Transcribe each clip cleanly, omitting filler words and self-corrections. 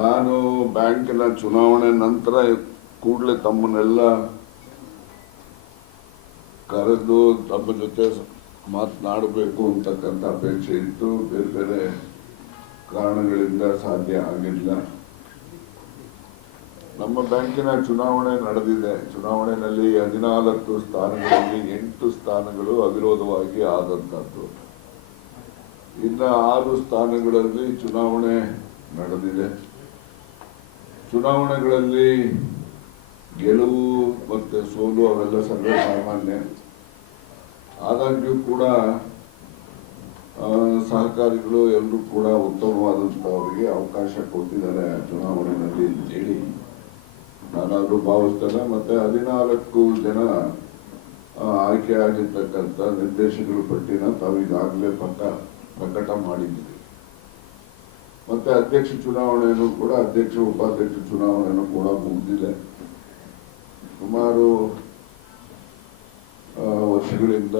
ನಾನು ಬ್ಯಾಂಕಿನ ಚುನಾವಣೆ ನಂತರ ಕೂಡಲೇ ತಮ್ಮನ್ನೆಲ್ಲ ಕರೆದು ತಮ್ಮ ಜೊತೆ ಮಾತನಾಡಬೇಕು ಅಂತಕ್ಕಂಥ ಅಪೇಕ್ಷೆ ಇತ್ತು. ಬೇರೆ ಬೇರೆ ಕಾರಣಗಳಿಂದ ಸಾಧ್ಯ ಆಗಿಲ್ಲ. ನಮ್ಮ ಬ್ಯಾಂಕಿನ ಚುನಾವಣೆ ನಡೆದಿದೆ. ಚುನಾವಣೆಯಲ್ಲಿ 14 ಸ್ಥಾನಗಳಲ್ಲಿ 8 ಸ್ಥಾನಗಳು ಅವಿರೋಧವಾಗಿ ಆದಂತದ್ದು. ಇನ್ನು 6 ಸ್ಥಾನಗಳಲ್ಲಿ ಚುನಾವಣೆ ನಡೆದಿದೆ. ಚುನಾವಣೆಗಳಲ್ಲಿ ಗೆಲುವು ಮತ್ತೆ ಸೋಲು ಅವೆಲ್ಲ ಸರ್ವೇ ಸಾಮಾನ್ಯ. ಆದಾಗ್ಯೂ ಕೂಡ ಸಹಕಾರಿಗಳು ಎಲ್ಲರೂ ಕೂಡ ಉತ್ತಮವಾದಂಥವರಿಗೆ ಅವಕಾಶ ಕೊಟ್ಟಿದ್ದಾರೆ ಚುನಾವಣೆಯಲ್ಲಿ ಅಂತೇಳಿ ನಾನಾದರೂ ಭಾವಿಸ್ತೇನೆ. ಮತ್ತೆ 14 ಜನ ಆಯ್ಕೆಯಾಗಿರ್ತಕ್ಕಂಥ ನಿರ್ದೇಶಕರ ಪಟ್ಟಿನ ತಾವೀಗಾಗಲೇ ಪ್ರಕಟ ಮಾಡಿದ್ದೀವಿ. ಮತ್ತೆ ಅಧ್ಯಕ್ಷ ಚುನಾವಣೆಯನ್ನು ಕೂಡ ಅಧ್ಯಕ್ಷ ಉಪಾಧ್ಯಕ್ಷ ಚುನಾವಣೆಯನ್ನು ಕೂಡ ಮುಗಿದಿದೆ. ಸುಮಾರು ವರ್ಷಗಳಿಂದ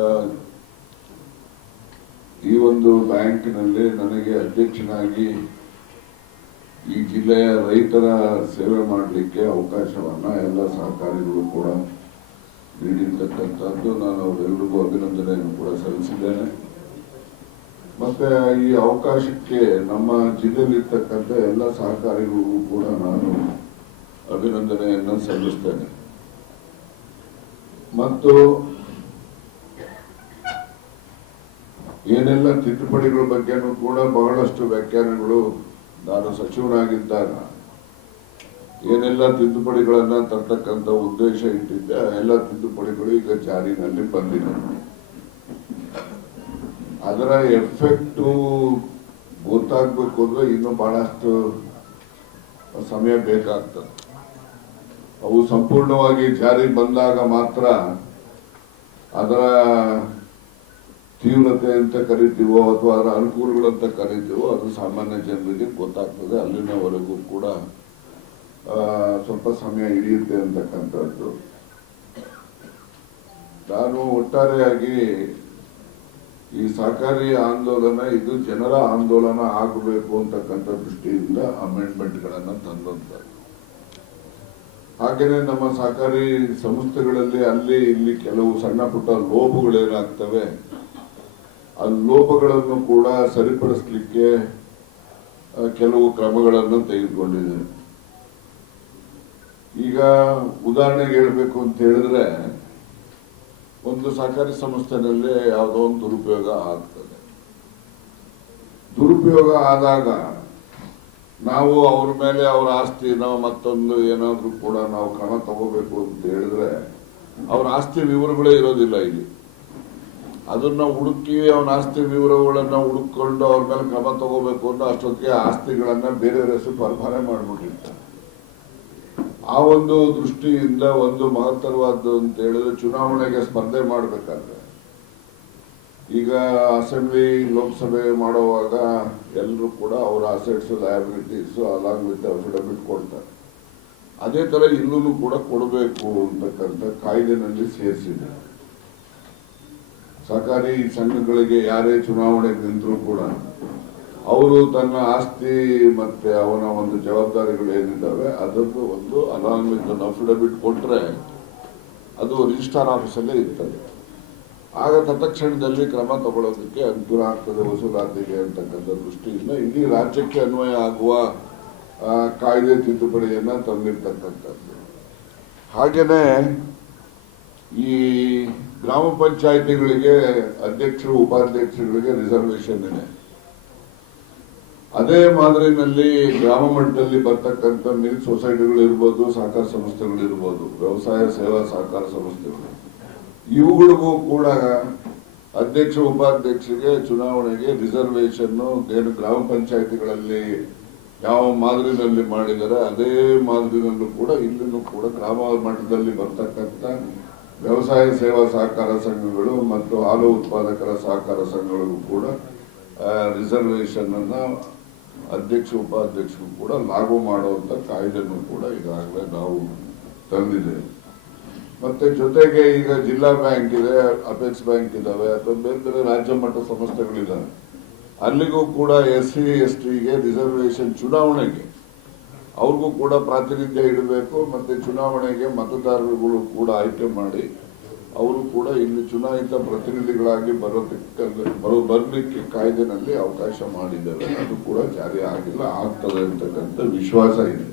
ಈ ಒಂದು ಬ್ಯಾಂಕಿನಲ್ಲಿ ನನಗೆ ಅಧ್ಯಕ್ಷನಾಗಿ ಈ ಜಿಲ್ಲೆಯ ರೈತರ ಸೇವೆ ಮಾಡಲಿಕ್ಕೆ ಅವಕಾಶವನ್ನ ಎಲ್ಲ ಸಹಕಾರಿಗಳು ಕೂಡ ನೀಡಿರ್ತಕ್ಕಂಥದ್ದು. ನಾನು ಅವರೆಲ್ಲರಿಗೂ ಅಭಿನಂದನೆಯನ್ನು ಕೂಡ ಸಲ್ಲಿಸಿದ್ದೇನೆ. ಮತ್ತೆ ಈ ಅವಕಾಶಕ್ಕೆ ನಮ್ಮ ಜಿಲ್ಲೆಯಲ್ಲಿರ್ತಕ್ಕಂಥ ಎಲ್ಲ ಸಹಕಾರಿಗಳಿಗೂ ಕೂಡ ನಾನು ಅಭಿನಂದನೆಯನ್ನು ಸಲ್ಲಿಸ್ತೇನೆ. ಮತ್ತು ಏನೆಲ್ಲ ತಿದ್ದುಪಡಿಗಳ ಬಗ್ಗೆನೂ ಕೂಡ ಬಹಳಷ್ಟು ವ್ಯಾಖ್ಯಾನಗಳು ನಾನು ಸಚಿವನಾಗಿದ್ದಾಗ ಏನೆಲ್ಲ ತಿದ್ದುಪಡಿಗಳನ್ನ ತರ್ತಕ್ಕಂಥ ಉದ್ದೇಶ ಇಟ್ಟಿದ್ದೆ ಎಲ್ಲ ತಿದ್ದುಪಡಿಗಳು ಈಗ ಜಾರಿನಲ್ಲಿ ಬಂದಿದೆ. ಅದರ ಎಫೆಕ್ಟು ಗೊತ್ತಾಗಬೇಕು ಅಂದ್ರೆ ಇನ್ನು ಬಹಳಷ್ಟು ಸಮಯ ಬೇಕಾಗ್ತದೆ. ಅವು ಸಂಪೂರ್ಣವಾಗಿ ಜಾರಿ ಬಂದಾಗ ಮಾತ್ರ ಅದರ ತೀವ್ರತೆ ಅಂತ ಕರಿತೀವೋ ಅಥವಾ ಅದರ ಅನುಕೂಲಗಳಂತ ಕರಿತೀವೋ ಅದು ಸಾಮಾನ್ಯ ಜನರಿಗೆ ಗೊತ್ತಾಗ್ತದೆ. ಅಲ್ಲಿನವರೆಗೂ ಕೂಡ ಸ್ವಲ್ಪ ಸಮಯ ಹಿಡಿಯುತ್ತೆ ಅಂತಕ್ಕಂಥದ್ದು. ನಾನು ಒಟ್ಟಾರೆಯಾಗಿ ಈ ಸಹಕಾರಿ ಆಂದೋಲನ ಇದು ಜನರ ಆಂದೋಲನ ಆಗಬೇಕು ಅಂತಕ್ಕಂಥ ದೃಷ್ಟಿಯಿಂದ ಅಮೆಂಡ್ಮೆಂಟ್ಗಳನ್ನು ತಂದಂಥದ್ದು. ಹಾಗೆಯೇ ನಮ್ಮ ಸಹಕಾರಿ ಸಂಸ್ಥೆಗಳಲ್ಲಿ ಅಲ್ಲಿ ಇಲ್ಲಿ ಕೆಲವು ಸಣ್ಣ ಪುಟ್ಟ ಲೋಪಗಳೇನಾಗ್ತವೆ ಆ ಲೋಪಗಳನ್ನು ಕೂಡ ಸರಿಪಡಿಸಲಿಕ್ಕೆ ಕೆಲವು ಕ್ರಮಗಳನ್ನು ತೆಗೆದುಕೊಂಡಿದೆ. ಈಗ ಉದಾಹರಣೆಗೆ ಹೇಳಬೇಕು ಅಂತ ಹೇಳಿದ್ರೆ ಒಂದು ಸಹಕಾರಿ ಸಂಸ್ಥೆನಲ್ಲಿ ಯಾವುದೋ ಒಂದು ದುರುಪಯೋಗ ಆಗ್ತದೆ. ದುರುಪಯೋಗ ಆದಾಗ ನಾವು ಅವ್ರ ಮೇಲೆ ಅವರ ಆಸ್ತಿನ ಮತ್ತೊಂದು ಏನಾದ್ರೂ ಕೂಡ ನಾವು ಕ್ರಮ ತಗೋಬೇಕು ಅಂತ ಹೇಳಿದ್ರೆ ಅವ್ರ ಆಸ್ತಿ ವಿವರಗಳೇ ಇರೋದಿಲ್ಲ ಇಲ್ಲಿ. ಅದನ್ನ ಹುಡುಕಿ ಅವನ ಆಸ್ತಿ ವಿವರಗಳನ್ನ ಹುಡುಕೊಂಡು ಅವ್ರ ಮೇಲೆ ಕ್ರಮ ತಗೋಬೇಕು ಅಂತ ಅಷ್ಟೊತ್ತಿಗೆ ಆಸ್ತಿಗಳನ್ನ ಬೇರೆ ಹೆಸರು ವರ್ಗಾವಣೆ ಮಾಡ್ಬಿಟ್ಟಿರ್ತಾರೆ. ಆ ಒಂದು ದೃಷ್ಟಿಯಿಂದ ಒಂದು ಮಹತ್ತರವಾದ್ದು ಅಂತ ಹೇಳಿದ್ರೆ ಚುನಾವಣೆಗೆ ಸ್ಪರ್ಧೆ ಮಾಡಬೇಕಾದ್ರೆ ಈಗ ಅಸೆಂಬ್ಲಿ ಲೋಕಸಭೆ ಮಾಡುವಾಗ ಎಲ್ಲರೂ ಕೂಡ ಅವರ assets liabilities along with affidavit ಕೊಡ್ತಾರೆ. ಅದೇ ತರ ಇಲ್ಲೂ ಕೂಡ ಕೊಡಬೇಕು ಅಂತಕ್ಕಂಥ ಕಾಯ್ದೆನಲ್ಲಿ ಸೇರಿಸಿದೆ. ಸಹಕಾರಿ ಸಂಘಗಳಿಗೆ ಯಾರೇ ಚುನಾವಣೆಗೆ ನಿಂತರೂ ಕೂಡ ಅವರು ತನ್ನ ಆಸ್ತಿ ಮತ್ತೆ ಅವನ ಒಂದು ಜವಾಬ್ದಾರಿಗಳು ಏನಿದ್ದಾವೆ ಅದನ್ನು ಒಂದು ಅಲಾಂಗ್ ವಿತ್ ಅಫಿಡವಿಟ್ ಕೊಟ್ರೆ ಅದು ರಿಜಿಸ್ಟ್ರಾರ್ ಆಫೀಸಲ್ಲೇ ಇರ್ತದೆ. ಆಗ ತತ್ಕ್ಷಣದಲ್ಲಿ ಕ್ರಮ ತಗೊಳ್ಳೋದಕ್ಕೆ ಅನುಕೂಲ ಆಗ್ತದೆ ವಸೂಲಾತಿಗೆ ಅಂತಕ್ಕಂಥ ದೃಷ್ಟಿಯಿಂದ ಇಡೀ ರಾಜ್ಯಕ್ಕೆ ಅನ್ವಯ ಆಗುವ ಕಾಯ್ದೆ ತಿದ್ದುಪಡಿಯನ್ನ ತಂದಿರ್ತಕ್ಕಂಥದ್ದು. ಹಾಗೇನೆ ಈ ಗ್ರಾಮ ಪಂಚಾಯಿತಿಗಳಿಗೆ ಅಧ್ಯಕ್ಷರು ಉಪಾಧ್ಯಕ್ಷರುಗಳಿಗೆ ರಿಸರ್ವೇಶನ್ ಇದೆ. ಅದೇ ಮಾದರಿನಲ್ಲಿ ಗ್ರಾಮ ಮಟ್ಟದಲ್ಲಿ ಬರ್ತಕ್ಕಂಥ ಮಿಲ್ ಸೊಸೈಟಿಗಳು ಇರ್ಬೋದು, ಸಹಕಾರ ಸಂಸ್ಥೆಗಳು ಇರ್ಬೋದು, ವ್ಯವಸಾಯ ಸೇವಾ ಸಹಕಾರ ಸಂಸ್ಥೆಗಳು, ಇವುಗಳಿಗೂ ಕೂಡ ಅಧ್ಯಕ್ಷ ಉಪಾಧ್ಯಕ್ಷರಿಗೆ ಚುನಾವಣೆಗೆ ರಿಸರ್ವೇಶನ್ ಏನು ಗ್ರಾಮ ಪಂಚಾಯಿತಿಗಳಲ್ಲಿ ಯಾವ ಮಾದರಿನಲ್ಲಿ ಮಾಡಿದರೆ ಅದೇ ಮಾದರಿನಲ್ಲೂ ಕೂಡ ಇಲ್ಲೂ ಕೂಡ ಗ್ರಾಮ ಮಟ್ಟದಲ್ಲಿ ಬರ್ತಕ್ಕಂಥ ವ್ಯವಸಾಯ ಸೇವಾ ಸಹಕಾರ ಸಂಘಗಳು ಮತ್ತು ಹಾಲು ಉತ್ಪಾದಕರ ಸಹಕಾರ ಸಂಘಗಳಿಗೂ ಕೂಡ ರಿಸರ್ವೇಶನ್ ಅನ್ನ ಅಧ್ಯಕ್ಷ ಉಪಾಧ್ಯಕ್ಷರು ಕೂಡ ಲಾಗು ಮಾಡುವಂತ ಕಾಯ್ದೆಯನ್ನು ಕೂಡ ಈಗಾಗಲೇ ನಾವು ತಂದಿದ್ದೇವೆ. ಮತ್ತೆ ಜೊತೆಗೆ ಈಗ ಜಿಲ್ಲಾ ಬ್ಯಾಂಕ್ ಇದೆ, ಅಪೆಕ್ಸ್ ಬ್ಯಾಂಕ್ ಇದಾವೆ ಅಥವಾ ಬೇರೆ ಬೇರೆ ರಾಜ್ಯ ಮಟ್ಟ ಸಂಸ್ಥೆಗಳಿದ್ದಾವೆ. ಅಲ್ಲಿಗೂ ಕೂಡ SC ST ಗೆ ರಿಸರ್ವೇಶನ್ ಚುನಾವಣೆಗೆ ಅವ್ರಿಗೂ ಕೂಡ ಪ್ರಾತಿನಿಧ್ಯ ಇಡಬೇಕು. ಮತ್ತೆ ಚುನಾವಣೆಗೆ ಮತದಾರರುಗಳು ಕೂಡ ಆಯ್ಕೆ ಮಾಡಿ ಅವರು ಕೂಡ ಇಲ್ಲಿ ಚುನಾಯಿತ ಪ್ರತಿನಿಧಿಗಳಾಗಿ ಬರಲಿಕ್ಕೆ ಕಾಯ್ದೆನಲ್ಲಿ ಅವಕಾಶ ಮಾಡಿದ್ದಾರೆ. ಅದು ಕೂಡ ಜಾರಿ ಆಗಿಲ್ಲ, ಆಗ್ತದೆ ಅಂತಕ್ಕಂಥ ವಿಶ್ವಾಸ ಇದೆ.